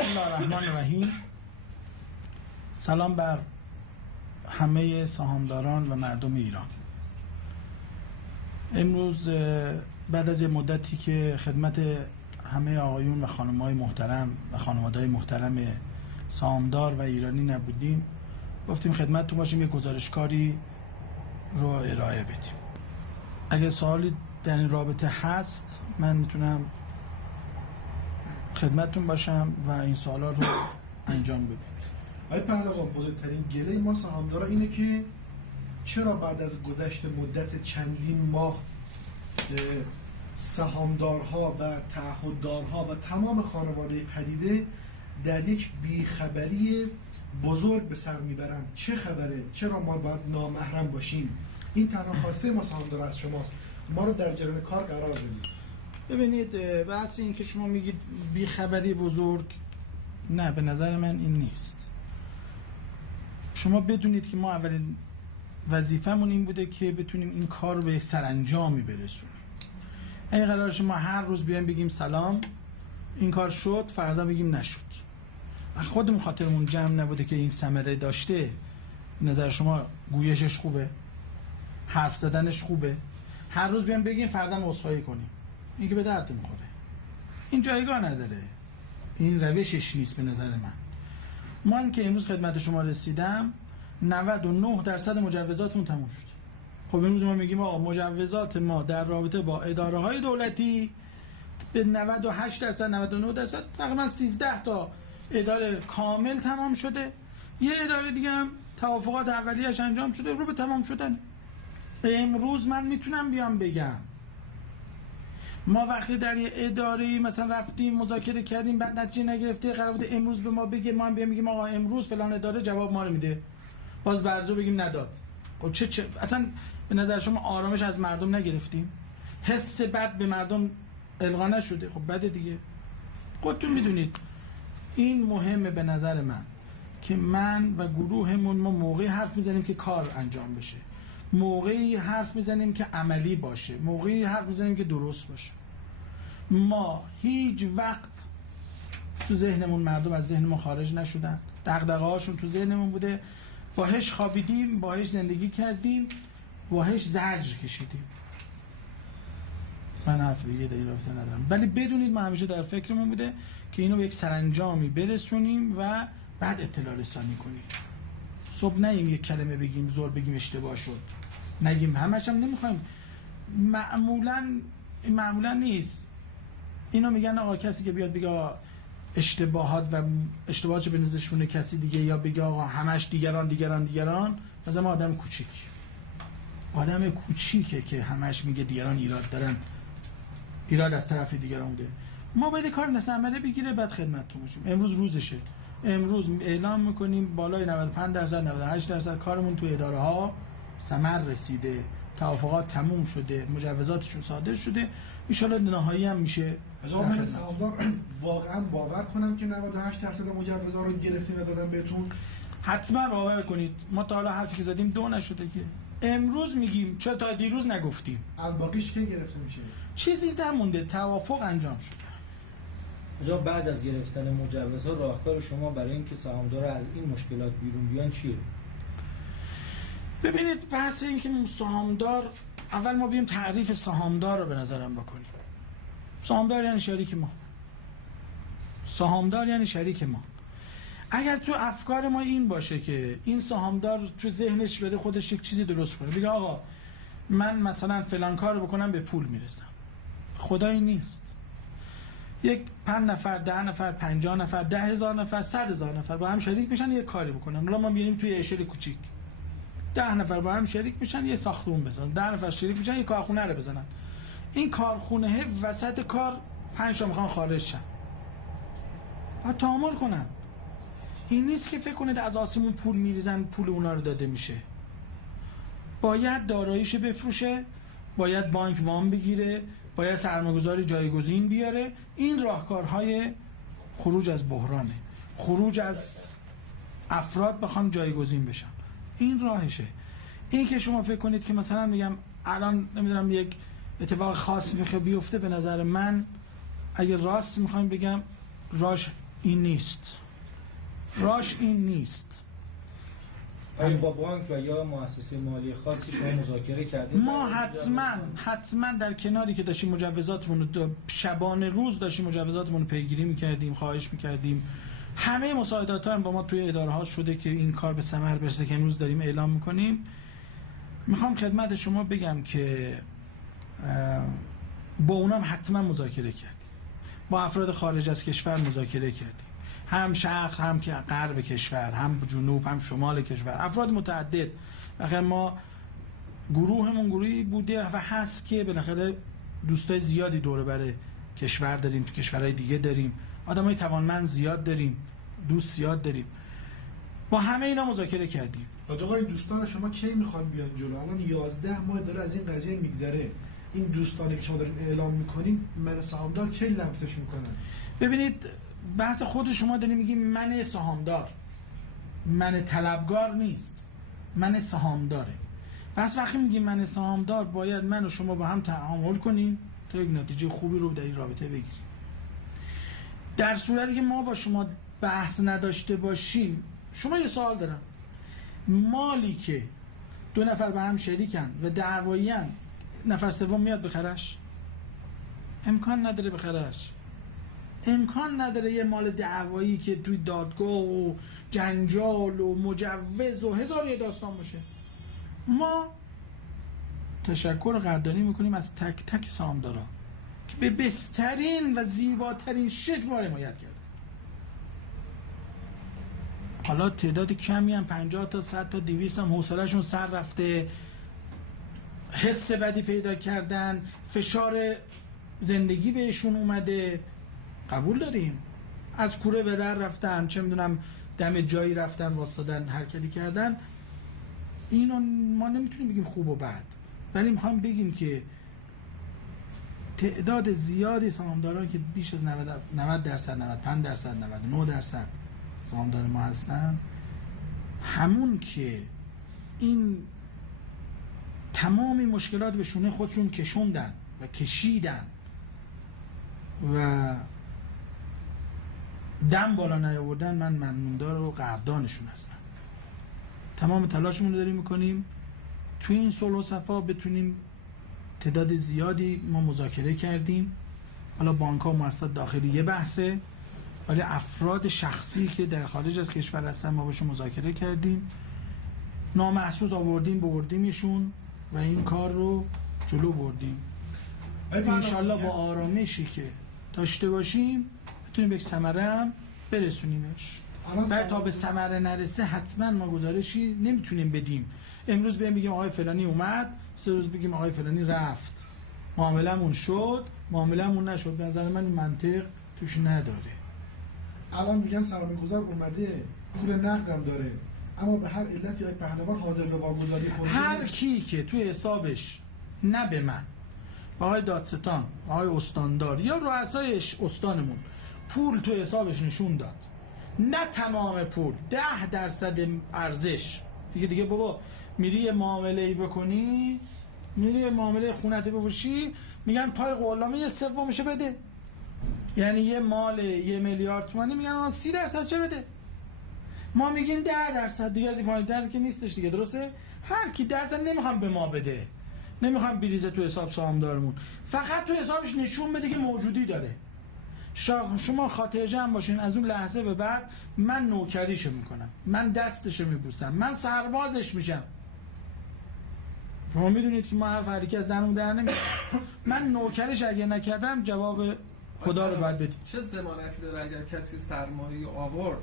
بسم الله الرحمن الرحیم. سلام بر همه سهامداران و مردم ایران. امروز بعد از یه مدتی که خدمت همه آقایون و خانم‌های محترم و خانواده‌های محترم سهامدار و ایرانی نبودیم، گفتیم خدمتتون باشیم، یه گزارشکاری رو ارائه بدیم. اگه سوالی در این رابطه هست من میتونم خدمتتون باشم و این سوالا رو انجام بدیم. آقای پهلوان، بزرگترین گله ما سهامدارا اینه که چرا بعد از گذشت مدت چندین ماه سهامدارها و تعهددارها و تمام خانواده پدیده در یک بیخبری بزرگ به سر میبرن؟ چه خبره؟ چرا ما باید نامحرم باشیم؟ این تنها خواسته ما سهامدارا از شماست، ما رو در جریان کار قرار بدید. ببینید، بحث این که شما میگید بیخبری بزرگ، نه، به نظر من این نیست. شما بدونید که ما اولین وظیفمون این بوده که بتونیم این کار رو به سرانجامی برسونیم. اگه قرار شما هر روز بیایم بگیم سلام این کار شد، فردا بگیم نشد، خودمون خاطرمون جمع نبوده که این ثمره داشته، به نظر شما گویشش خوبه؟ حرف زدنش خوبه؟ هر روز بیایم بگیم فردا عذرخواهی کنیم، این که به درد میخوره، این جایگاه نداره، این روشش نیست به نظر من. من که امروز خدمت شما رسیدم 99% مجوزاتمون تموم شد. خب امروز ما میگیم آقا مجوزات ما در رابطه با اداره های دولتی به 98% 99% تقریبا 13 تا اداره کامل تمام شده، یه اداره دیگه هم توافقات اولیه‌اش انجام شده رو به تمام شدن. امروز من میتونم بیام بگم ما وقتی در یه اداره‌ای مثلا رفتیم مذاکره کردیم بعد نتیجه نگرفته، قرار بوده امروز به ما بگه، ما هم بیام بگیم آقا امروز فلان اداره جواب ما رو میده، باز بعد رو بگیم نداد. خب چه اصلا به نظر شما آرامش از مردم نگرفتیم؟ حس بد به مردم القا نشده؟ خب بده دیگه. خودتون میدونید این مهمه به نظر من که من و گروهمون ما موقعی حرف میزنیم که کار انجام بشه، موقعی حرف میزنیم که عملی باشه، موقعی حرف میزنیم که درست باشه. ما هیچ وقت تو ذهنمون مردم از ذهنمون خارج نشدن، دغدغه هاشون تو ذهنمون بوده، باهاش خوابیدیم، باهاش زندگی کردیم، باهاش زجر کشیدیم. من حرف دیگه در این رابطه ندارم، ولی بدونید ما همیشه در فکرمون بوده که اینو به یک سرانجامی برسونیم و بعد اطلاع رسانی کنیم. صبح نگیم یک کلمه بگیم زور بگیم اشتباه شد، نگیم همش هم نمیخوایم. معمولا نیست. اینو میگن آقا کسی که بیاد بگه آقا اشتباهات و اشتباهاتش بنزه شونه کسی دیگه، یا بگه آقا همش دیگران، مثلا ما آدم کوچیکه که همش میگه دیگران ایراد دارن، ایراد از طرف دیگران بوده. ما باید کار نسل عمله بگیره بعد خدمتتون باشیم. امروز روزشه، امروز اعلام میکنیم بالای 95% 98% کارمون توی اداره ها ثمر رسیده، توافقات تموم شده، مجوزاتشون صادر شده، ان شاءالله نهایی هم میشه. من سهامدار واقعا باور کنم که 98% مجوزا رو گرفتیم و دادم بهتون؟ حتما باور کنید ما تا حالا حرفی که زدیم دو نشده که. امروز میگیم چرا تا دیروز نگفتیم؟ الباقیش کی گرفته میشه؟ چیزی نمونده، توافق انجام شده. اونجا بعد از گرفتن مجوزها راهکار شما برای اینکه سهامدارا از این مشکلات بیرون بیان چیه؟ ببینید، بحث این که سهامدار، اول ما بیایم تعریف سهامدار رو به نظرم بکنیم. سهامدار یعنی شریک ما. اگر تو افکار ما این باشه که این سهامدار تو ذهنش بده خودش یک چیزی درست کنه، بگه آقا من مثلا فلان کار رو بکنم به پول میرسم، خدایی نیست. یک 5 نفر 10 نفر 50 نفر 10,000 نفر 100,000 نفر با هم شریک میشن یک کاری بکنن. حالا ما میبینیم توی اشل کوچیک 10 نفر با هم شریک میشن یه ساختمون بزنن، 10 نفر شریک میشن یه کارخونه رو بزنن. این کارخونه وسط کار 5 تا میخوان خارج شن، باید تعامل کنن. این نیست که فکر کنید از آسمون پول میریزن پول اونا رو داده میشه. باید داراییشو بفروشه، باید بانک وام بگیره، باید سرمایه‌گذاری جایگزین بیاره. این راهکارهای خروج از بحرانه، خروج از افراد بخوان جایگزین بشن، این راهشه. این که شما فکر کنید که مثلا میگم الان نمیدونم یک اتفاق خاص میخواد بیفته، به نظر من اگه راست میخوایم بگم راش این نیست، راش این نیست. آیا با بانک و یا مؤسسه مالی خاصی شما مذاکره کردید؟ ما حتما در کناری که داشتیم مجوزاتمون رو شبانه روز داشتیم مجوزاتمون رو پیگیری میکردیم، خواهش میکردیم. همه مساعدات هم با ما توی اداره ها شده که این کار به ثمر برسه که امروز داریم اعلام میکنیم. میخوام خدمت شما بگم که با اونام حتما مذاکره کردیم، با افراد خارج از کشور مذاکره کردیم، هم شرق هم که غرب کشور، هم جنوب هم شمال کشور، افراد متعدد. بالاخره ما گروهمون گروهی بوده و هست که بالاخره دوستای زیادی دور بر کشور داریم، تو کشورهای دیگه داریم، آدمای توانمند زیاد داریم، دوست زیاد داریم. با همه اینا مذاکره کردیم. آقا این دوستان شما کی میخوان بیان جلو؟ الان 11 ماه داره از این قضیه میگذره. این دوستانی که شما دارین اعلام میکنین من سهامدار کی لمسش میکنن؟ ببینید بحث خود شما داریم میگیم من سهامدار، من طلبگار نیست، من سهامداره. پس وقتی میگیم من سهامدار باید من و شما با هم تعامل کنیم تا یک نتیجه خوبی رو در این رابطه بگیریم. در صورتی که ما با شما بحث نداشته باشیم، شما یه سوال دارم، مالی که 2 نفر به هم شریکن و دعوایین نفر سوم میاد بخرش؟ امکان نداره بخرش. امکان نداره یه مال دعوایی که توی دادگاه و جنجال و مجوز و هزار یه داستان باشه. ما تشکر و قدردانی میکنیم از تک تک سهامدارا که به بهترین و زیباترین شکل ما حمایت کرد. حالا تعداد کمی هم 50 تا 100 تا 200 هم حوصله‌شون سر رفته، حس بدی پیدا کردن، فشار زندگی بهشون اومده، قبول داریم. از کوره به در رفتن، چه میدونم دم جایی رفتن واسادن حرکتی کردن. اینو ما نمیتونیم بگیم خوب و بد، ولی میخوام بگیم که تعداد زیادی سهامداران که بیش از 90%، 95%، 99% سهامدار ما هستن، همون که این تمام مشکلات به شونه خودشون کشوندن و کشیدن و دم بالا نیاوردن، من ممنوندار و قدردانشون هستم. تمام تلاشمون رو داریم میکنیم توی این صلح و صفا بتونیم. تعداد زیادی ما مذاکره کردیم، حالا بانک ها و مؤسسات داخلی یه بحثه، ولی افراد شخصی که در خارج از کشور هستن ما باشون مذاکره کردیم، نامحسوس آوردیم بردیمشون و این کار رو جلو بردیم. انشالله با آرامشی که داشته باشیم بتونیم به ثمره هم برسونیمش. بعد تا به ثمره نرسه حتما ما گزارشی نمیتونیم بدیم. امروز بگیم آقای فلانی اومد، 3 روز بگیم آقای فلانی رفت، معاملمون شد، معاملمون نشد. به نظر من منطق توش نداره. الان میگن سرمایه‌گذار اومده پول نقدم داره، اما به هر علتی های پهلوان حاضر به واگذاری کنه. هر کی که توی حسابش، نه به من، آقای دادستان، آقای استاندار یا رؤسای استانمون پول توی حسابش نشون داد، نه تمام پول، 10% ارزش، دیگه بابا میری یه معامله‌ای بکنی، میری یه معامله خونتی بفروشی، میگن پای قولامه 1/3 بده. یعنی یه مال 1 میلیارد تومانی میگن 30% چه بده. ما میگیم 10% دیگه، از این پایین‌تر که نیستش دیگه، درسته؟ هر کی 10% نمیخوام به ما بده، نمیخوام بریزه تو حساب سهامدارمون، فقط تو حسابش نشون بده که موجودی داره. شما خاطر جمع باشین، از اون لحظه به بعد من نوکریشو میکنم، من دستشو میبوسم، من سربازش میشم. شما میدونید که ما هر فریکی از دهنمون در نمیاد. من نوکرش اگه نکردم جواب خدا رو باید بدیم. چه ضمانتی داره اگر کسی سرمایه آورد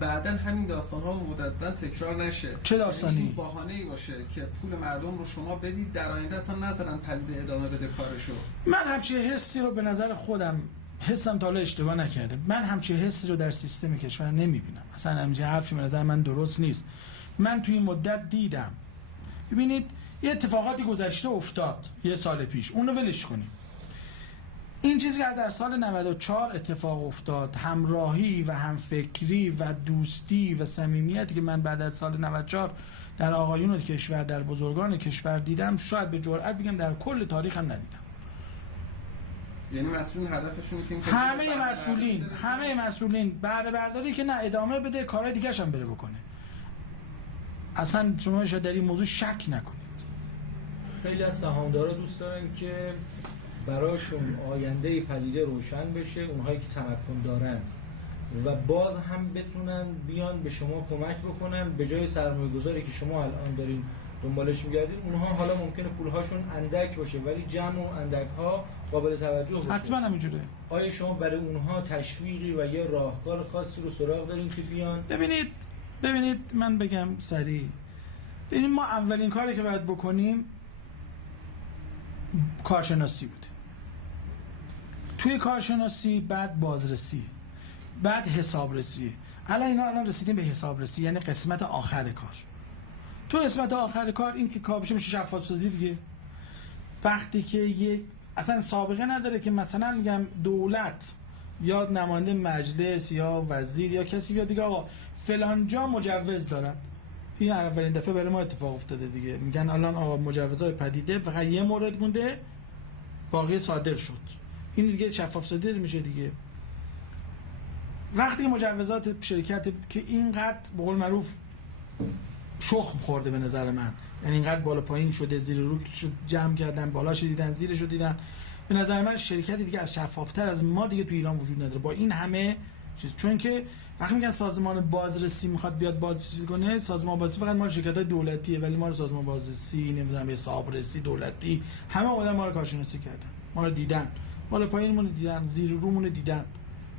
بعدن همین داستان ها مدتن تکرار نشه؟ چه داستانی؟ این بهانه‌ای باشه که پول مردم رو شما بدید، در آینده اصلا نذارن پدیده ادامه بده کارشو. من همچین حسی رو به نظر خودم، حسم تا حالا اشتباه نکرده، من همچین حسی رو در سیستم کشور نمیبینم. اصلا همچین حرفی به نظر من درست نیست. من توی مدت دیدم، ببینید یه اتفاقاتی گذشته افتاد 1 سال پیش، اون رو ولش کنیم. این چیزی که در سال 94 اتفاق افتاد، همراهی و همفکری و دوستی و صمیمیتی که من بعد از سال 94 در آقایون کشور، در بزرگان کشور دیدم، شاید به جرئت بگم در کل تاریخم ندیدم. یعنی مسئولین هدفشون اینه که همه مسئولین بهره برداری که نه ادامه بده، کارهای دیگه‌ش هم بره بکنه. اصلا شما شاید در این موضوع شک نکنید. خیلی از سهامدارا دوست دارن که براشون آینده پدیده روشن بشه، اونهایی که تمکن دارن و باز هم بتونن بیان به شما کمک بکنن، به جای سرمایه گذاری که شما الان دارین دنبالش میگردین. اونها حالا ممکنه پولهاشون اندک باشه ولی جمع و اندک ها قابل توجه باشه. حتما همینجوره. آیا شما برای اونها تشویقی و یا راهکار خاصی رو سراغ دارین که بیان؟ ببینید من بگم سریع. ببینید ما اولین کاری که باید بکنیم کارشناسی بوده. توی کارشناسی بعد بازرسی، بعد حسابرسی. الان رسیدیم به حسابرسی، یعنی قسمت آخر کار. تو قسمت آخر کار این که کار میشه شفاف سازی دیگه. وقتی که یک اصلا سابقه نداره که مثلا میگم دولت یا نماینده مجلس یا وزیر یا کسی بیاد دیگه آقا فلان جا مجوز دارد. این اولین دفعه برای ما اتفاق افتاده دیگه. میگن الان آقا مجوزهای پدیده فقط یه مورد مونده، باقی صادر شد. این دیگه شفاف سازی میشه دیگه. وقتی مجوزات شرکت که اینقدر به قول معروف شخم خورده به نظر من، یعنی اینقدر بالا پایین شده، زیر رو شد جمع کردن، بالاش دیدن، زیرش دیدن، به نظر من شرکتی دیگه از شفافتر از ما دیگه تو ایران وجود نداره با این همه چیز. چون که وقتی میگن سازمان بازرسی میخواد بیاد بازرسی کنه، سازمان بازرسی فقط مال شرکت‌های دولتیه، ولی ما رو سازمان بازرسی نمیدونم حسابرسی دولتی همه اومدن ما رو کارشناسی کردن، ما رو دیدن، بالا پایینمون رو دیدن، زیر رومون رو دیدن.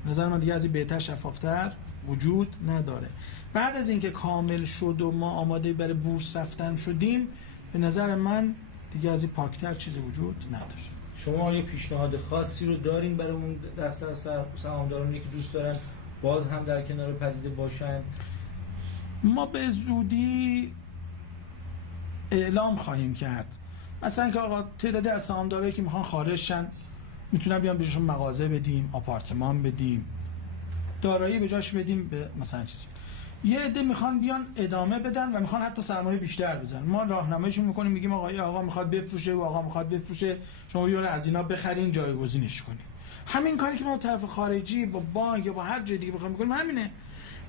به نظر من دیگه از این بهتر شفافتر وجود نداره. بعد از اینکه کامل شد و ما آماده برای بورس رفتن شدیم، به نظر من دیگه از این پاکتر چیزی وجود نداره. شما یه پیشنهاد خاصی رو دارین برای اون دسته از سهامدارانی که دوست دارن باز هم در کنار پدیده باشن؟ ما به زودی اعلام خواهیم کرد، مثلا که آقا تعدادی از سهامدارایی که میخوان خارج شن میتونن بیان بهشون مغازه بدیم، آپارتمان بدیم، دارایی به جاش بدیم، به مثلا چیزی. یه عده میخوان بیان ادامه بدن و میخوان حتی سرمایه بیشتر بزنن. ما راهنماییشون میکنیم، میگیم آقا میخواد بفروشه و آقا میخواد بفروشه، شما بیان از اینا بخرین جایگزینش کنین. همین کاری که ما طرف خارجی با بانک یا با هر جای دیگه بخوایم میکنیم همینه.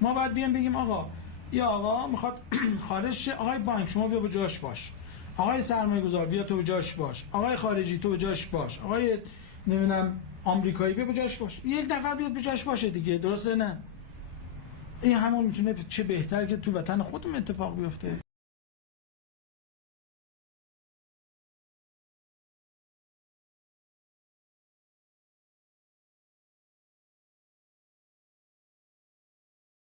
ما باید بیان بگیم آقا یا آقا میخواد خارج شه، آقای بانک شما بیا به جاش باش، آقای سرمایه گذار بیا تو به جاش باش، آقای خارجی تو به جاش باش، آقای نمیدونم آمریکایی بیا به جاش باش، یک نفر بیاد به جاش باشه دیگه. درسته؟ نه این همون میتونه چه بهتر که تو وطن خودمون اتفاق بیفته.